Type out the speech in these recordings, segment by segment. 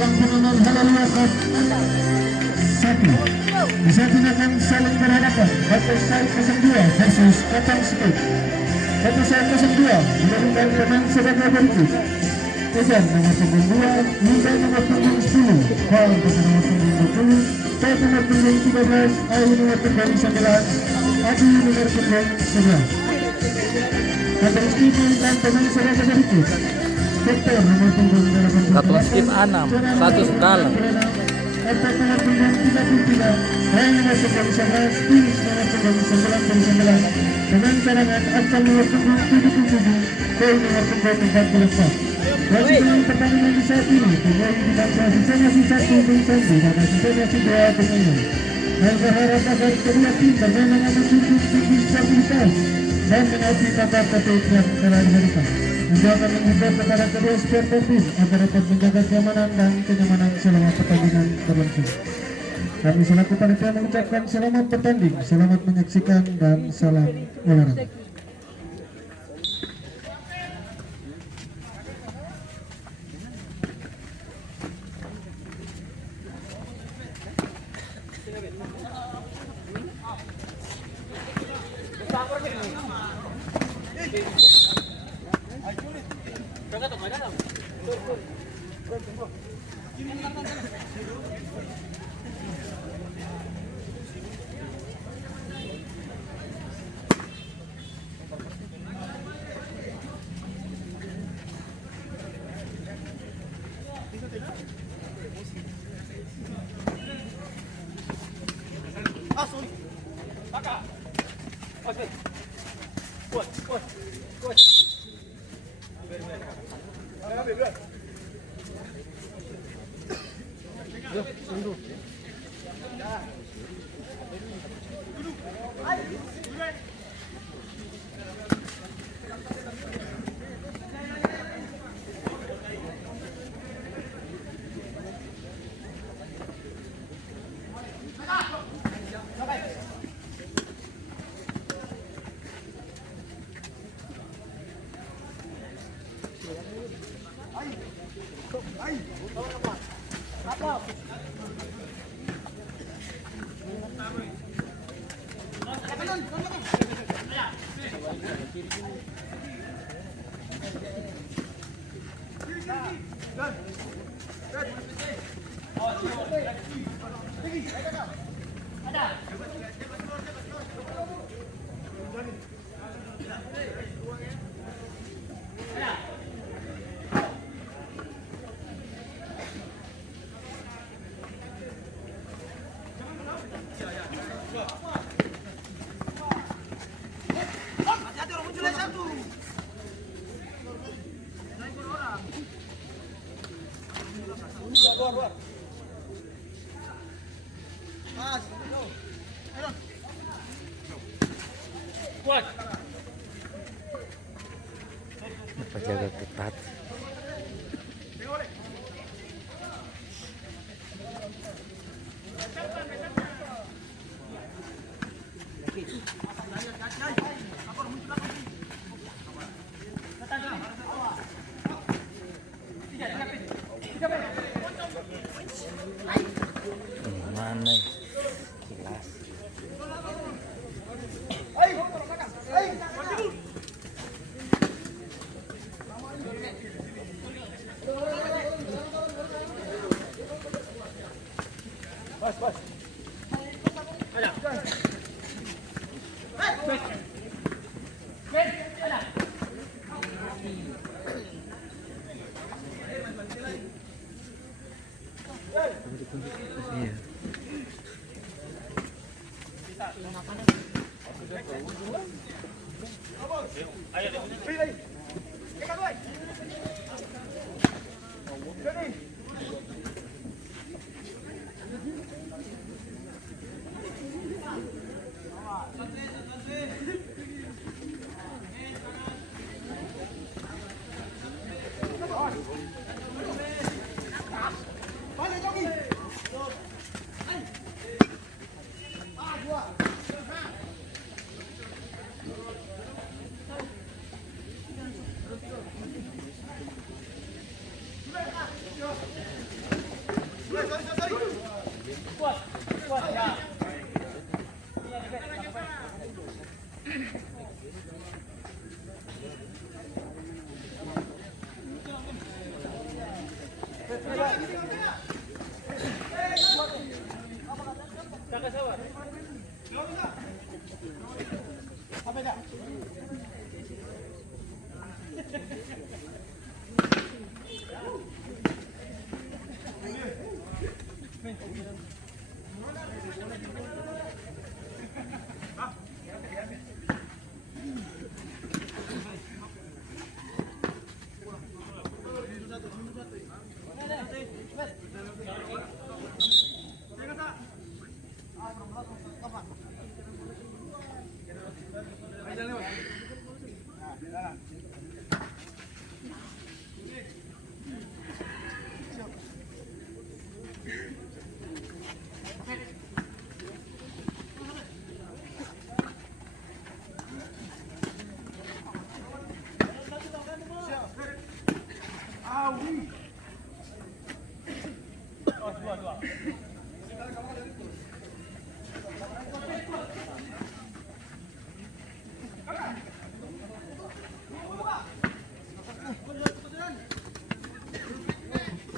seorang penonton haleluya Cup 1. Bisa gunakan saling berhadapan Bapak Sai 02 versus Katang Speed. Bapak Sai 02 menurunkan pemain sebagai berikut: Ejan nomor punggung 2, Linda nomor punggung 10, Paul nomor punggung 20, Ted nomor punggung 13, Ayu nomor punggung 9, Adi nomor punggung 11. Katang Speed menurunkan pemain sebagai berikut: Victor nomor punggung 18, Katong Skip 6, satu skala. Empat nomor punggung 33, Ryan nomor punggung 11, Pins nomor punggung 99, pemain cadangan Akal nomor punggung 77, Koi nomor punggung 44. Bagi pemain pertandingan di saat ini, pemain di bangsa sisa masih 1 tim Sandi dan sisa masih 2 pemain. Saya berharap agar kedua tim bermain dengan menunjuk tinggi stabilitas dan mengabdi pada topik yang telah diberikan. Menjaga menghibur kepada kedua supporter tim agar dapat menjaga keamanan dan kenyamanan selama pertandingan berlangsung. Kami selaku panitia mengucapkan selamat bertanding, selamat menyaksikan, dan salam olahraga. Jaga ketat. Mana kilas. Iya.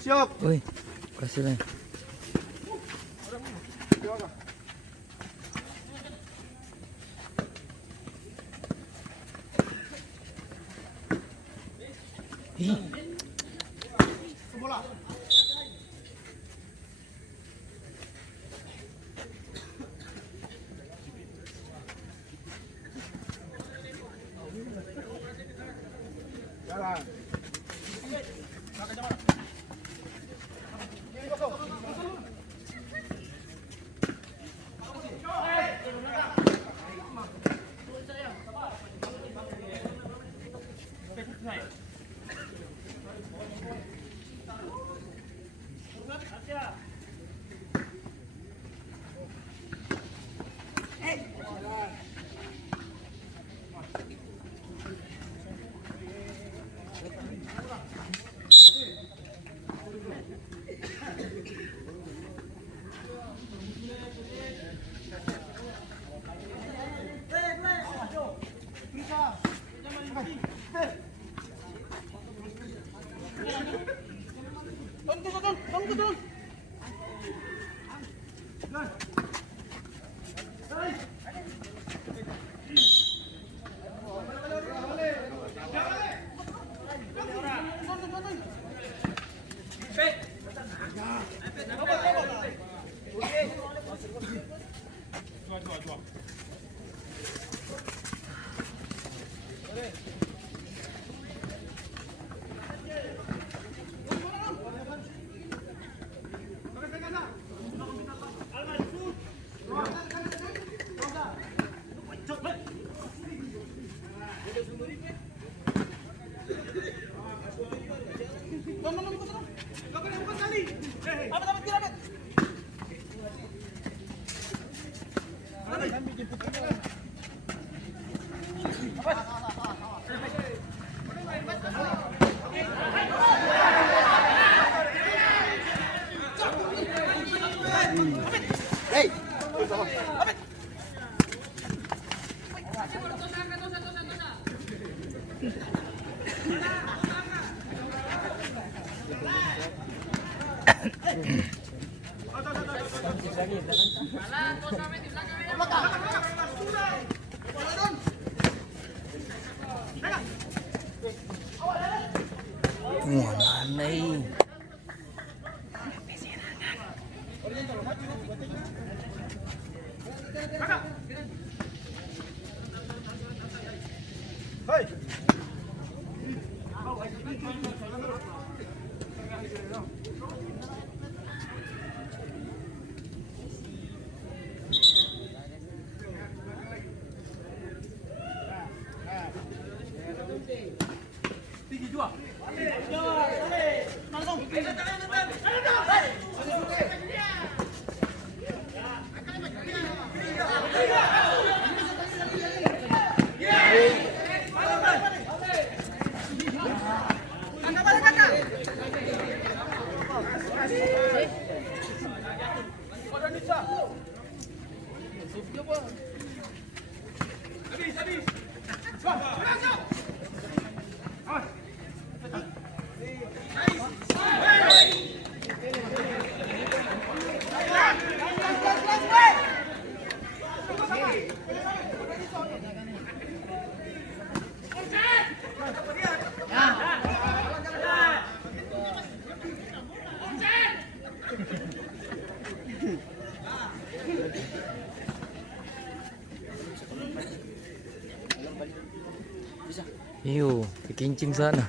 Siap. Woi, kasih lah. Ih. Bola. Jalan. Wah, mana ini? Hei. Tinggi dua. Langsung. Iyo, kikincing sana.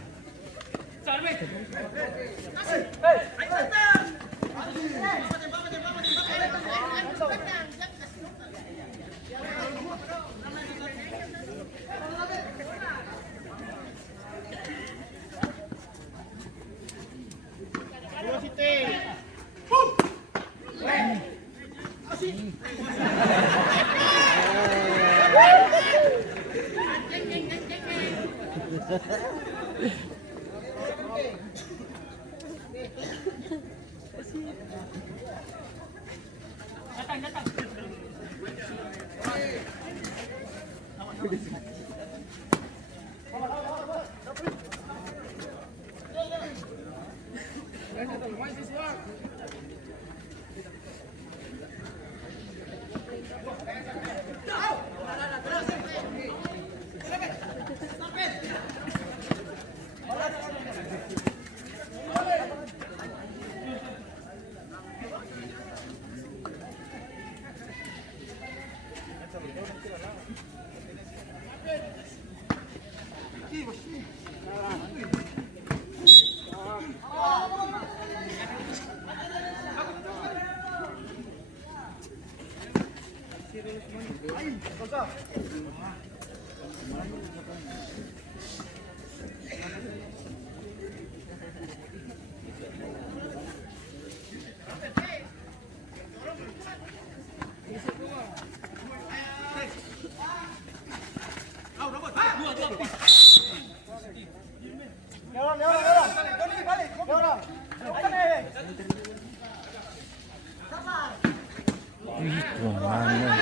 Wih, tuh mana?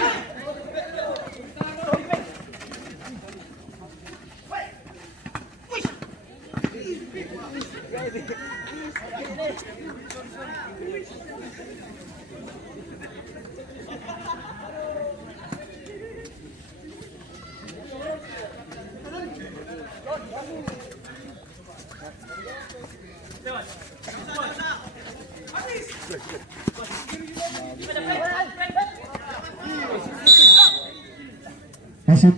Wasit,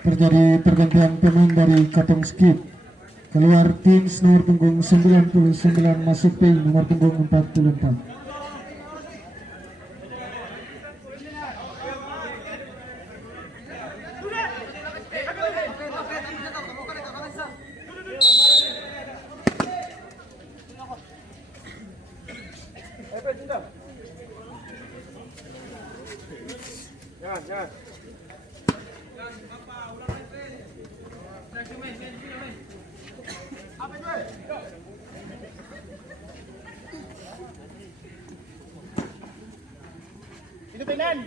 terjadi pergantian pemain dari Katong Skip. Keluar tim nomor punggung 99, masuk tim nomor punggung 44. Itu Benan.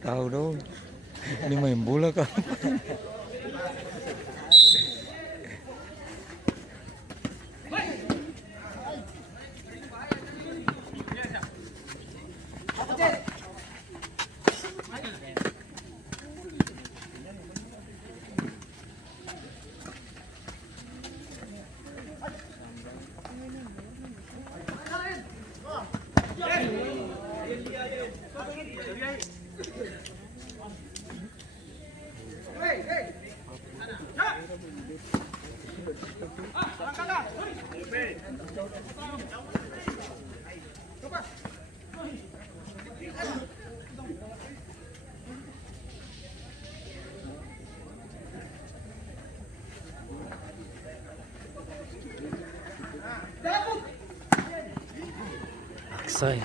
Tahu dong. Ini main bola kah? Aksai.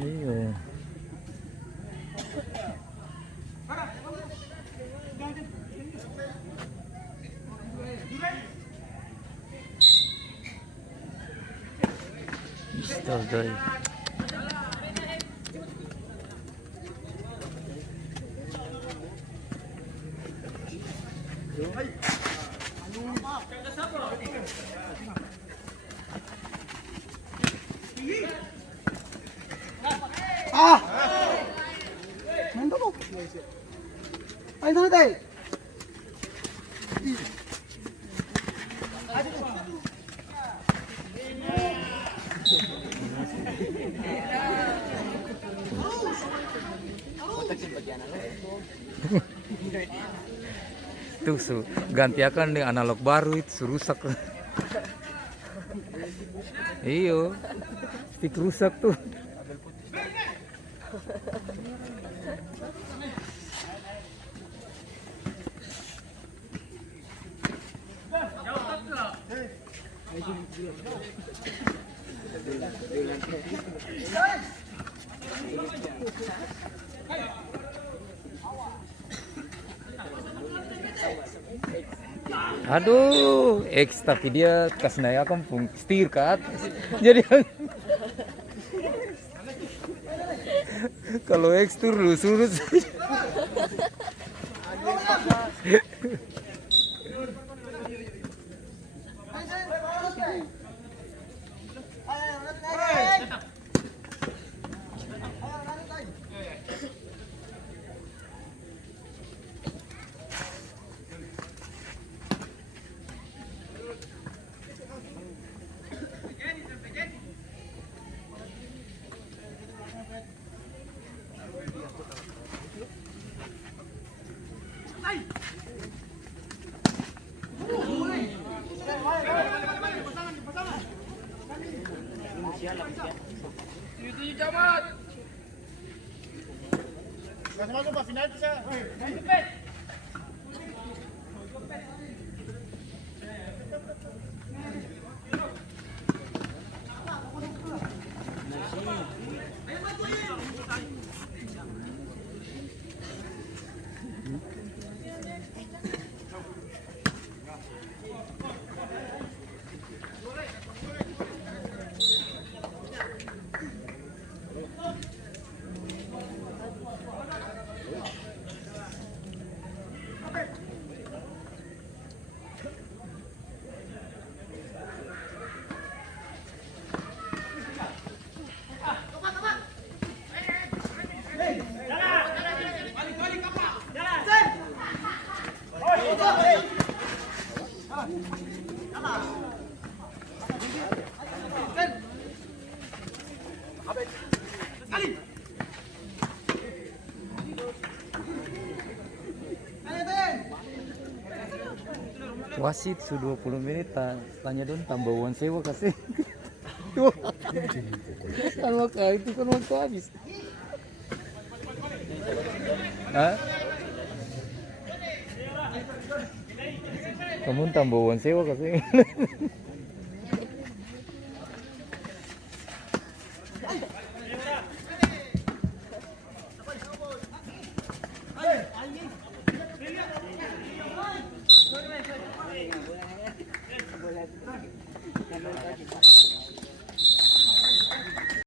Iya. Astaga. Mantap kok. Ayo santai. Tuh gantiakan nih analog baru itu rusak. Iyo, stick rusak tuh. Aduh, X tapi dia kas naik kampung setir ke atas. Jadi kalau X tuh lurus. Masuk Pak, final bisa. Wasit sudah 20 menit tanya dong tambah uang sewa kasih. Tuh. Kan waktu itu kan waktu habis. Hah? Kamu tambah uang sewa kasih.